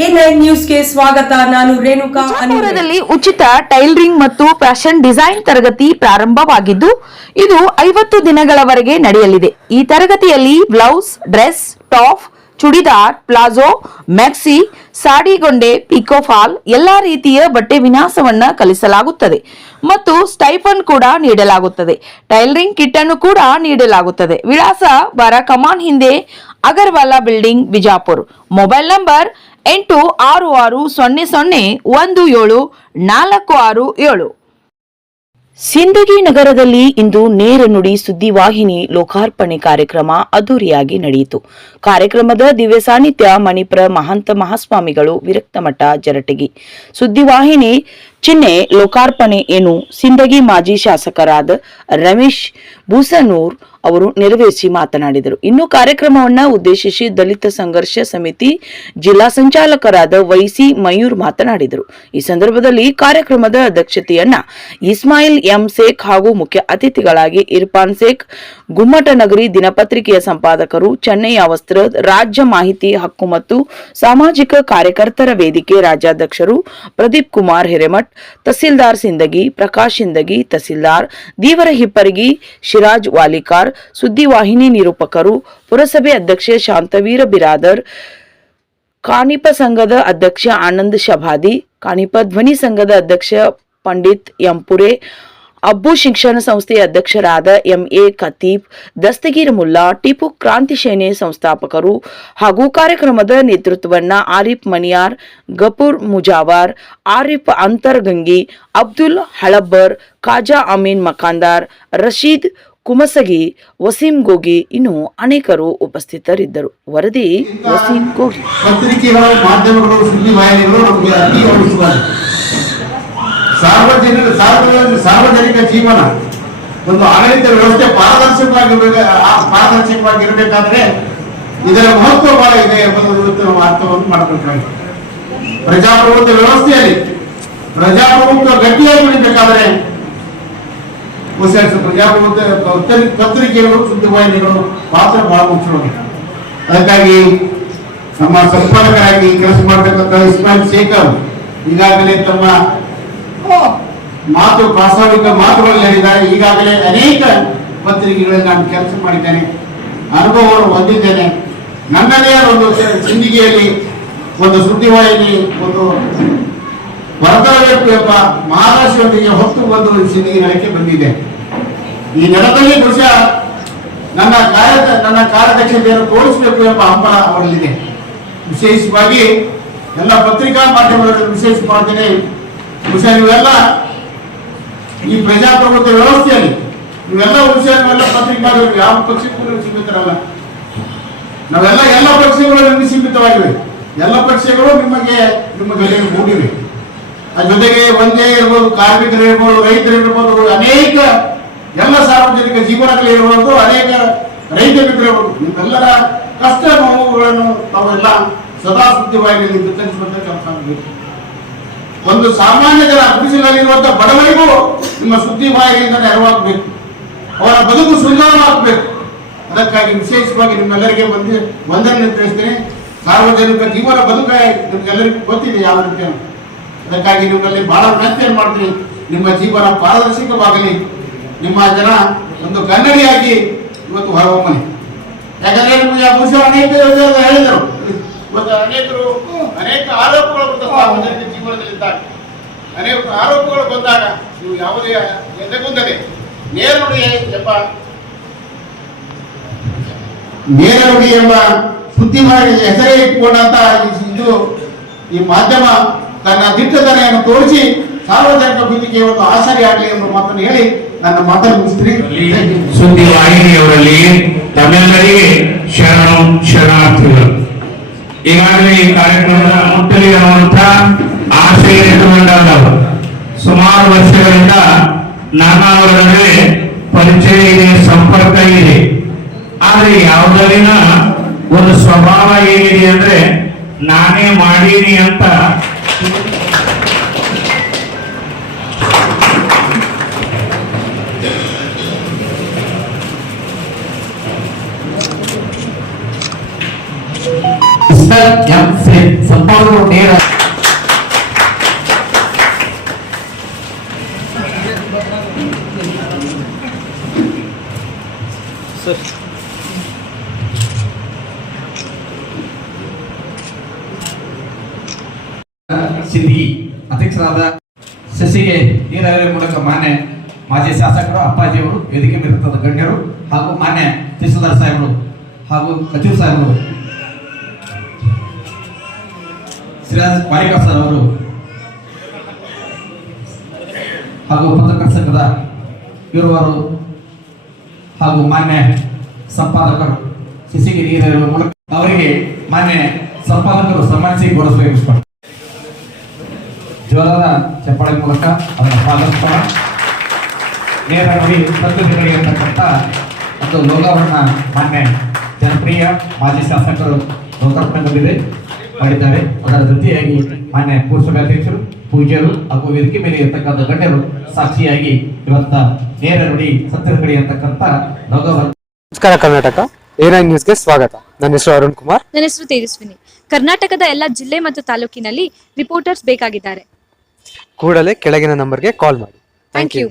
ನ್ಯೂಸ್ಗೆ ಸ್ವಾಗತ ನಾನು ರೇಣುಕಾ ಉಚಿತ ಟೈಲರಿಂಗ್ ಮತ್ತು ಫ್ಯಾಷನ್ ಡಿಸೈನ್ ತರಗತಿ ಪ್ರಾರಂಭವಾಗಿದ್ದು ಇದು ಐವತ್ತು ದಿನಗಳವರೆಗೆ ನಡೆಯಲಿದೆ. ಈ ತರಗತಿಯಲ್ಲಿ blouse dress top churidar, palazzo, maxi ಸಾಡಿಗೊಂಡೆ pico fall ಎಲ್ಲಾ ರೀತಿಯ ಬಟ್ಟೆ ವಿನ್ಯಾಸವನ್ನ ಕಲಿಸಲಾಗುತ್ತದೆ ಮತ್ತು ಸ್ಟೈಫನ್ ಕೂಡ ನೀಡಲಾಗುತ್ತದೆ. ಟೈಲರಿಂಗ್ ಕಿಟ್ ಅನ್ನು ಕೂಡ ನೀಡಲಾಗುತ್ತದೆ. ವಿಳಾಸ ಬರ ಕಮಾನ್ ಹಿಂದೆ Agarwala building, Bijapur. Mobile number ಎಂಟು ಆರು ಆರು ಸೊನ್ನೆ ಸೊನ್ನೆ ಒಂದು ಏಳು ನಾಲ್ಕು ಆರು ಏಳು. ಸಿಂದಗಿ ನಗರದಲ್ಲಿ ಇಂದು ನೇರ ನುಡಿ ಸುದ್ದಿವಾಹಿನಿ ಲೋಕಾರ್ಪಣೆ ಕಾರ್ಯಕ್ರಮ ಅದ್ದೂರಿಯಾಗಿ ನಡೆಯಿತು. ಕಾರ್ಯಕ್ರಮದ ದಿವ್ಯ ಸಾನ್ನಿಧ್ಯ ಮಣಿಪುರ ಮಹಂತ ಮಹಾಸ್ವಾಮಿಗಳು ವಿರಕ್ತ ಮಠ ಜರಟಗಿ ಸುದ್ದಿವಾಹಿನಿ ಚಿಹ್ನೆ ಲೋಕಾರ್ಪಣೆ ಏನು ಸಿಂದಗಿ ಮಾಜಿ ಶಾಸಕರಾದ ರಮೇಶ್ ಬೂಸನೂರ್ ಅವರು ನೆರವೇರಿಸಿ ಮಾತನಾಡಿದರು. ಇನ್ನು ಕಾರ್ಯಕ್ರಮವನ್ನ ಉದ್ದೇಶಿಸಿ ದಲಿತ ಸಂಘರ್ಷ ಸಮಿತಿ ಜಿಲ್ಲಾ ಸಂಚಾಲಕರಾದ ವೈಸಿ ಮಯೂರ್ ಮಾತನಾಡಿದರು. ಈ ಸಂದರ್ಭದಲ್ಲಿ ಕಾರ್ಯಕ್ರಮದ ಅಧ್ಯಕ್ಷತೆಯನ್ನ ಇಸ್ಮಾಯಿಲ್ ಎಂ ಶೇಖ್ ಹಾಗೂ ಮುಖ್ಯ ಅತಿಥಿಗಳಾಗಿ ಇರ್ಫಾನ್ ಶೇಖ್ ಗುಮ್ಮಟನಗರಿ ದಿನಪತ್ರಿಕೆಯ ಸಂಪಾದಕರು ಚೆನ್ನೈಯ ವಸ್ತ್ರ, ರಾಜ್ಯ ಮಾಹಿತಿ ಹಕ್ಕು ಮತ್ತು ಸಾಮಾಜಿಕ ಕಾರ್ಯಕರ್ತರ ವೇದಿಕೆ ರಾಜ್ಯಾಧ್ಯಕ್ಷರು ಪ್ರದೀಪ್ ಕುಮಾರ್ ಹಿರೇಮಠ್ ತಹಸೀಲ್ದಾರ್ ಸಿಂದಗಿ, ಪ್ರಕಾಶ್ ಸಿಂದಗಿ, ತಹಸೀಲ್ದಾರ್ ದೀವರ ಹಿಪ್ಪರಗಿ, ಶಿರಾಜ್ ವಾಲಿಕಾರ್ ಸುದ್ದಿವಾಹಿನಿ ನಿರೂಪಕರು, ಪುರಸಭೆ ಅಧ್ಯಕ್ಷೆ ಶಾಂತವೀರ ಬಿರಾದರ್, ಕಾಣಿಪ ಸಂಘದ ಅಧ್ಯಕ್ಷ ಆನಂದ್ ಶಭಾದಿ, ಕಾಣಿಪ ಧ್ವನಿ ಸಂಘದ ಅಧ್ಯಕ್ಷ ಪಂಡಿತ್ ಎಂಪುರೆ ಅಬ್ಬು ಶಿಕ್ಷಣ ಸಂಸ್ಥೆಯ ಅಧ್ಯಕ್ಷರಾದ ಎಂಎ ಖತೀಬ್, ದಸ್ತಗೀರ್ ಮುಲ್ಲಾ, ಟಿಪ್ಪು ಕ್ರಾಂತಿ ಸೇನೆ ಸಂಸ್ಥಾಪಕರು ಹಾಗೂ ಕಾರ್ಯಕ್ರಮದ ನೇತೃತ್ವವನ್ನ ಆರಿಫ್ ಮನಿಯಾರ್, ಗಪೂರ್ ಮುಜಾವಾರ್, ಆರಿಫ್ ಅಂತರ್ಗಂಗಿ ಅಬ್ದುಲ್ ಹಳಬ್ಬರ್, ಖಾಜಾ ಅಮೀನ್ ಮಕಾಂದಾರ್ ರಶೀದ್ ಕುಮಸಗಿ, ವಸೀಂ ಗೋಗಿ ಇನ್ನು ಅನೇಕರು ಉಪಸ್ಥಿತರಿದ್ದರು. ವರದಿ ವಸೀಂ ಗೋಗಿ ಪತ್ರಿಕೆಗಳು ಮಾಧ್ಯಮಗಳು ಸುದ್ದಿವಾಹಿನಿಗಳು ನಮಗೆ ಅತಿ ಅವಶ್ಯವಾಗಿದೆ ಸಾರ್ವಜನಿಕ ಸಾರ್ವಜನಿಕ ಸಾರ್ವಜನಿಕ ಜೀವನ. ಒಂದು ಆಡಳಿತ ವ್ಯವಸ್ಥೆ ಪಾರದರ್ಶಕವಾಗಿರ್ಬೇಕು, ಆ ಪಾರದರ್ಶಕವಾಗಿರ್ಬೇಕಾದ್ರೆ ಇದರ ಮಹತ್ವ ಬಹಳ ಇದೆ ನಾವು ಅರ್ಥವನ್ನು ಮಾಡಬೇಕಾಗಿದೆ ಪ್ರಜಾಪ್ರಭುತ್ವ ವ್ಯವಸ್ಥೆಯಲ್ಲಿ, ಪ್ರಜಾಪ್ರಭುತ್ವ ಗಟ್ಟಿಯಾಗಿ ಉಳಿಬೇಕಾದ್ರೆ ಪ್ರಜಾಪ್ರಭುತ್ವ ಪತ್ರಿ- ಪತ್ರಿಕೆಗಳು, ಸುದ್ದಿವಾಹಿನಿಗಳು ಪಾತ್ರ ಬಹಳ ಮುಖ್ಯವಾಗಿದೆ ಅದಕ್ಕಾಗಿ ನಮ್ಮ ಸಂಪಾದಕರಾಗಿ ಕೆಲಸ ಮಾಡತಕ್ಕಂಥ ಇಸ್ಮಾಯಿಲ್ ಶೇಖರ್ ಈಗಾಗಲೇ ತಮ್ಮ ಮಾತು ಪ್ರಾಸ್ತಾವಿಕ ಮಾತುಗಳಲ್ಲಿ ಹೇಳಿದ್ದಾರೆ. ಈಗಾಗಲೇ ಅನೇಕ ಪತ್ರಿಕೆಗಳಲ್ಲಿ ನಾನು ಕೆಲಸ ಮಾಡಿದ್ದೇನೆ. ಅನುಭವವನ್ನು ಹೊಂದಿದ್ದೇನೆ. ನನ್ನದೇ ಒಂದು ಸಿಂದಿಗೆಯಲ್ಲಿ ಒಂದು ಸುದ್ದಿವಾಹಿನಿ ಒಂದು ವರದಬೇಕು ಎಂಬ ಮಹಾರಾಷ್ಟ್ರದೊಂದಿಗೆ ಹೊತ್ತು ಬಂದು ಸಿಂದಿಗೆ ನೆಲಕ್ಕೆ ಬಂದಿದೆ. ಈ ನೆಲದಲ್ಲಿ ಬಹುಶಃ ನನ್ನ ಕಾರ್ಯ ನನ್ನ ಕಾರ್ಯದಕ್ಷತೆಯನ್ನು ತೋರಿಸಬೇಕು ಎಂಬ ಹಂಬಲ ಅವರಲ್ಲಿದೆ. ವಿಶೇಷವಾಗಿ ಎಲ್ಲ ಪತ್ರಿಕಾ ಮಾಧ್ಯಮಗಳಲ್ಲಿ ವಿಶೇಷ ಮಾಡ್ತೇನೆ ಬಹುಶಃ ನೀವೆಲ್ಲ ಈ ಪ್ರಜಾಪ್ರಭುತ್ವ ವ್ಯವಸ್ಥೆಯಲ್ಲಿ ನೀವೆಲ್ಲ ವಿಷಯ ನೀವೆಲ್ಲ ಪತ್ರಿಕಾಗಳು ಯಾವ ಪಕ್ಷಕ್ಕೂ ನೀವು ಸೀಮಿತರಲ್ಲ. ನಾವೆಲ್ಲ ಎಲ್ಲ ಪಕ್ಷಗಳು ನಿಮಗೆ ಸೀಮಿತವಾಗಿವೆ. ಎಲ್ಲ ಪಕ್ಷಗಳು ನಿಮಗೆ, ನಿಮ್ಮ ಗಲಿಗೆ ಮೂಡಿವೆ. ಆ ಜೊತೆಗೆ ಒಂದೇ ಇರ್ಬೋದು, ಕಾರ್ಮಿಕರು ಇರ್ಬೋದು, ರೈತರು ಇರ್ಬೋದು, ಅನೇಕ ಎಲ್ಲ ಸಾರ್ವಜನಿಕ ಜೀವನಗಳಿರ್ಬೋದು ಅನೇಕ ರೈತ ಮಿತ್ರರು ನಿಮ್ಮೆಲ್ಲರ ಕಷ್ಟ ನೋವುಗಳನ್ನು ತಾವೆಲ್ಲ ಸದಾ ಸುದ್ದಿವಾಗಿ ಬಿತ್ತರಿಸುವಂತ ಕೆಲಸ ಮಾಡಬೇಕು ಒಂದು ಸಾಮಾನ್ಯ ಜನ ಗುಡಿಸಲಲ್ಲಿರುವಂತ ಬಡವರಿಗೂ ನಿಮ್ಮ ಸುದ್ದಿ ಮಾಹಿತಿಯಿಂದ ನೆರವಾಗಬೇಕು ಅವರ ಬದುಕು ಸುಂದರವಾಗಬೇಕು. ಅದಕ್ಕಾಗಿ ವಿಶೇಷವಾಗಿ ನಿಮ್ಮೆಲ್ಲರಿಗೆ ಬಂದು ವಂದನೆ ತಿಳಿಸ್ತೇನೆ. ಸಾರ್ವಜನಿಕ ಜೀವನ ಬದುಕ ನಿಮ್ಗೆಲ್ಲರಿಗೂ ಗೊತ್ತಿದೆ ಯಾವ ರೀತಿ. ಅದಕ್ಕಾಗಿ ನಿಮ್ಮಲ್ಲಿ ಬಹಳ ವಿನಂತಿಯನ್ನು ಮಾಡ್ತೀನಿ. ನಿಮ್ಮ ಜೀವನ ಪಾರದರ್ಶಕವಾಗಲಿ. ನಿಮ್ಮ ಜನ ಒಂದು ಕನ್ನಡಿಯಾಗಿ ಇವತ್ತು ಹೊರಹೊಮ್ಮಲಿ ಯಾಕಂದ್ರೆ ನಿಮಗೆ ಬಹುಶಃ ಅನೇಕ ಹೇಳಿದರು. ಇವತ್ತು ಅನೇಕರು, ಅನೇಕ ಆರೋಪಗಳು ಜೀವನದಲ್ಲಿದ್ದಾಗ ಅನೇಕ ಆರೋಪಗಳು ಬಂದಾಗ ನೀವು ಯಾವುದೇ ಎದೆಗುಂದದೆ ನೇರನುಡಿ ಎಂಬ ನೇರನುಡಿ ಎಂಬ ಸುದ್ದಿವಾಹಿನಿಯ ಹೆಸರೇ ಇಟ್ಟುಕೊಂಡಂತ ಇದು ಈ ಮಾಧ್ಯಮ ತನ್ನ ದಿಟ್ಟತನೆಯನ್ನು ತೋರಿಸಿ ಸಾರ್ವಜನಿಕ ಬದುಕಿಗೆ ಒಂದು ಆಸರೆ ಆಗಲಿ ಎಂಬ ಮಾತನ್ನು ಹೇಳಿ ನನ್ನ ಮಾತನ್ನು ಮುಗಿಸ್ತೀನಿ. ಸುದ್ದಿ ವಾಹಿನಿಯವರಲ್ಲಿ ತಮ್ಮೆಲ್ಲರಿಗೆ ಶರಣು ಶರಣಾರ್ಥಿಗಳು. ಈಗಾಗಲೇ ಈ ಕಾರ್ಯಕ್ರಮದ ಮುಟ್ಟಲಿ ಇಟ್ಟುಕೊಂಡವರು. ಸುಮಾರು ವರ್ಷಗಳಿಂದ ನನ್ನ ಅವರ ನಡುವೆ ಪರಿಚಯ ಇದೆ, ಸಂಪರ್ಕ ಇದೆ. ಆದ್ರೆ ಯಾವುದರಿನ ಒಂದು ಸ್ವಭಾವ ಏನಿದೆ ಅಂದ್ರೆ ನಾನೇ ಮಾಡೀನಿ ಅಂತ ಸರ್, ಎಂ ಸಿ ನೇರ ಸಿದ್ದಿ ಅಧ್ಯಕ್ಷರಾದ ಶಶಿಗೆ ನೀರಾವರಿ ಮೂಲಕ ಮಾನ್ಯ ಮಾಜಿ ಶಾಸಕರು, ಅಪ್ಪಾಜಿಯವರು, ವೇದಿಕೆ ಮೇಲಿರ್ತದ ಗಣ್ಯರು ಹಾಗೂ ಮಾನ್ಯ ತಹಸೀಲ್ದಾರ್ ಸಾಹೇಬರು ಹಾಗೂ ಕಚೂರ್ ಸಾಹೇಬರು. ಸಿರಾಜ್ ವಾರಿಕಾ ಸರ್ ಅವರು ಹಾಗೂ ಪತ್ರಕರ್ತ ಸಂಘದ ಇರುವರು ಹಾಗೂ ಮಾನ್ಯ ಸಂಪಾದಕರು ನೀರಿರುವ ಮೂಲಕ ಅವರಿಗೆ ಮಾನ್ಯ ಸಂಪಾದಕರು ಸನ್ಮಾನಿಸಿ ಗೌರವಿಸಬೇಕು ಜೋರಾದ ಚಪ್ಪಾಳೆ ಮೂಲಕ ಅದನ್ನು ಸ್ವಾಗತಿಸೋಣ ನೇರವಾಗಿ ನುಡಿ ಪದ್ಧತಿಗಳಿಗೆ ಅಂತಕ್ಕಂಥ ಒಂದು ಲೋಗವನ್ನ ಮಾನ್ಯ ಜನಪ್ರಿಯ ಮಾಜಿ ಶಾಸಕರು ಲೋಕಾರ್ಪಣೆಗೊಂಡಿದೆ, ಮಾಡಿದ್ದಾರೆ. ಅದರ ಜೊತೆಯಾಗಿ ಮಾನ್ಯ ಪುರಸಭೆ ಅಧ್ಯಕ್ಷರು ಪೂಜ್ಯರು ಹಾಗೂ ವೇದಿಕೆ ಮೇಲೆ ಇರತಕ್ಕಂಥ ಗಣ್ಯರು ಸಾಕ್ಷಿಯಾಗಿ ಇವತ್ತ ನೇರ ನುಡಿ ಸತ್ಯದ ಕಡೆ ನಮಸ್ಕಾರ ಕರ್ನಾಟಕ. ಏರೈ ನ್ಯೂಸ್ ನ್ಯೂಸ್ಗೆ ಸ್ವಾಗತ. ನನ್ನ ಹೆಸರು ಅರುಣ್ ಕುಮಾರ್. ನನ್ನ ಹೆಸರು ತೇಜಸ್ವಿನಿ. ಕರ್ನಾಟಕದ ಎಲ್ಲ ಜಿಲ್ಲೆ ಮತ್ತು ತಾಲೂಕಿನಲ್ಲಿ ರಿಪೋರ್ಟರ್ಸ್ ಬೇಕಾಗಿದ್ದಾರೆ. ಕೂಡಲೇ ಕೆಳಗಿನ ನಂಬರ್ಗೆ ಕಾಲ್ ಮಾಡಿ. Thank you